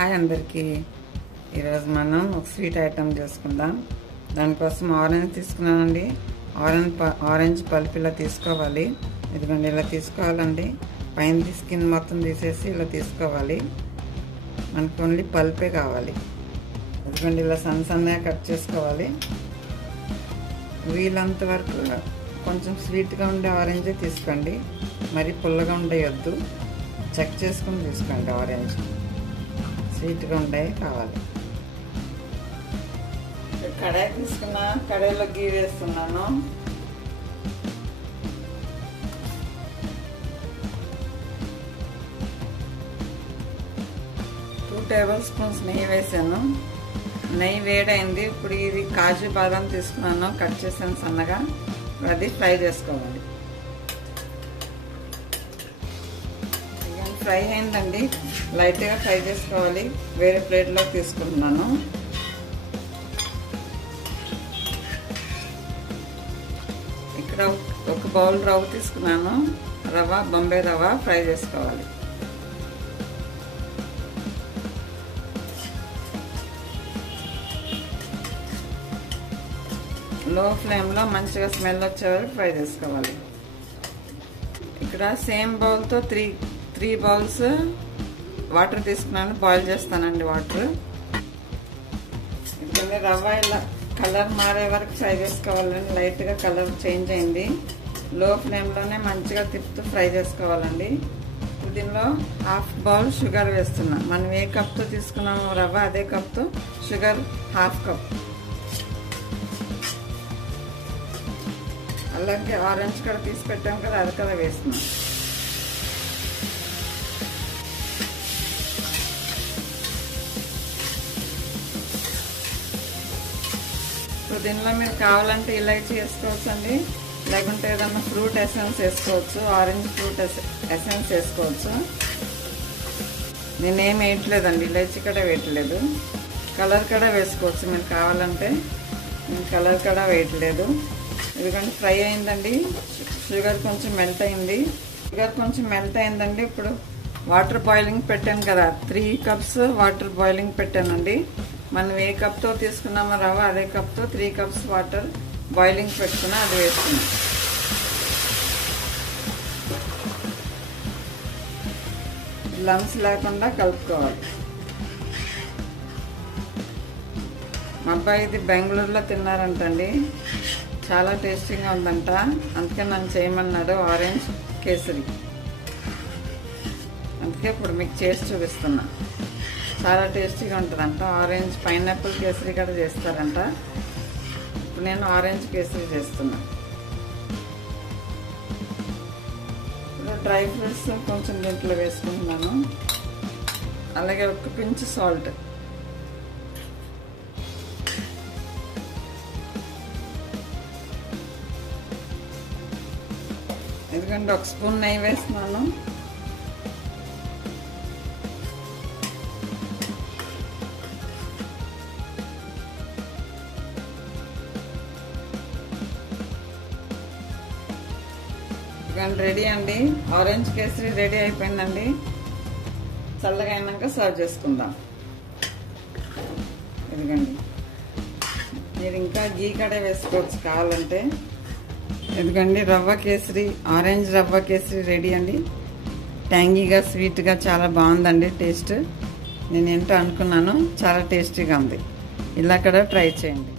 Hi అందరికీ. ఈరోజు మనం ఒక స్వీట్ ఐటెం చేసుకుందాం. దానికోసం ఆరెంజ్ తీసుకున్నానండి. ఆరెంజ్ పల్ప్ ఇలా తీసుకోవాలి. ఇదిగోండి ఇలా తీసుకోవాలండి. పైన స్కిన్ మొత్తం తీసేసి ఇలా తీసుకోవాలి. మనకు ఓన్లీ పల్పే కావాలి. ఇదిగోండి ఇలా సన్నగా కట్ చేసుకోవాలి. వీలంత వరకు కొంచెం స్వీట్గా ఉండే ఆరెంజే తీసుకోండి, మరి పుల్లగా ఉండేయొద్దు. చెక్ చేసుకుని తీసుకోండి. ఆరెంజ్ స్వీట్గా ఉండే కావాలి. కడాయి తీసుకున్నా, కడాయిలో గీ వేస్తున్నాను. టూ టేబుల్ స్పూన్స్ నెయ్యి వేసాను. నెయ్యి వేడైంది. ఇప్పుడు ఇది కాజు బాదం తీసుకున్నాను, కట్ చేసాను సన్నగా. అది ఫ్రై చేసుకోవాలి. ఫ్రై అయిందండి. లైట్గా ఫ్రై చేసుకోవాలి. వేరే ప్లేట్లో తీసుకుంటున్నాను. ఇక్కడ ఒక బౌల్ రవ్వ తీసుకున్నాను. రవ్వ బొంబాయి రవ్వ ఫ్రై చేసుకోవాలి. లో ఫ్లేమ్లో మంచిగా స్మెల్ వచ్చే వరకు ఫ్రై చేసుకోవాలి. ఇక్కడ సేమ్ బౌల్తో త్రీ బౌల్స్ వాటర్ తీసుకున్నాను. బాయిల్ చేస్తానండి వాటర్. ఇక్కడ రవ్వ ఇలా కలర్ మారే వరకు ఫ్రై చేసుకోవాలండి. లైట్గా కలర్ చేంజ్ అయింది. లో ఫ్లేమ్లోనే మంచిగా తిప్పుతూ ఫ్రై చేసుకోవాలండి. దీనిలో హాఫ్ బౌల్ షుగర్ వేస్తున్నా. మనం ఏ కప్తో తీసుకున్నాము రవ్వ, అదే కప్తో షుగర్ హాఫ్ కప్. అలాగే ఆరెంజ్ కూడా తీసి పెట్టాం కదా, అది కూడా వేస్తున్నాం. ఇప్పుడు దీనిలో మీరు కావాలంటే ఇలాచీ వేసుకోవచ్చు అండి, లేకుంటే ఏదన్నా ఫ్రూట్ ఎసెన్స్ వేసుకోవచ్చు. ఆరెంజ్ ఫ్రూట్ ఎసెన్స్ వేసుకోవచ్చు. నేనేం వేయట్లేదండి, ఇలాచీ కూడా వేయట్లేదు. కలర్ కూడా వేసుకోవచ్చు మీరు కావాలంటే. నేను కలర్ కూడా వేయట్లేదు. ఎందుకంటే ఫ్రై అయిందండి. షుగర్ కొంచెం మెల్ట్ అయింది. ఇప్పుడు వాటర్ బాయిలింగ్ పెట్టాను కదా, 3 cups వాటర్ బాయిలింగ్ పెట్టానండి. మనం ఏ కప్తో తీసుకున్నామో రవ్వ, అదే కప్తో 3 cups వాటర్ బాయిలింగ్ పెట్టుకున్నా అది వేసుకున్నాం. లంప్స్ లేకుండా కలుపుకోవాలి. మా అబ్బాయి ఇది బెంగళూరులో తిన్నారంటండి. చాలా టేస్టీగా ఉందంట. అందుకే నన్ను చేయమన్నాడు ఆరెంజ్ కేసరి. అందుకే ఇప్పుడు మీకు చేసి చూపిస్తున్నా. చాలా టేస్టీగా ఉంటుందంట. ఆరెంజ్ పైనాపిల్ కేసరి కూడా చేస్తారంట. ఇప్పుడు నేను ఆరెంజ్ కేసరి చేస్తున్నా. ఇప్పుడు డ్రై ఫ్రూట్స్ కొంచెం దీంట్లో వేసుకుంటున్నాను. అలాగే ఒక పించ్ సాల్ట్. ఎందుకంటే ఒక స్పూన్ నెయ్యి వేస్తున్నాను. రెడీ అండి. ఆరెంజ్ కేసరి రెడీ అయిపోయిందండి. చల్లగా అయినాక సర్వ్ చేసుకుందాం. ఎందుకండి మీరు ఇంకా గీ కడే వేసుకోవచ్చు కావాలంటే. ఎందుకండి రవ్వ కేసరి, ఆరెంజ్ రవ్వ కేసరి రెడీ అండి. ట్యాంగీగా స్వీట్గా చాలా బాగుందండి టేస్ట్. నేను ఏంటో అనుకున్నాను, చాలా టేస్టీగా ఉంది. ఇలా కూడా ట్రై చేయండి.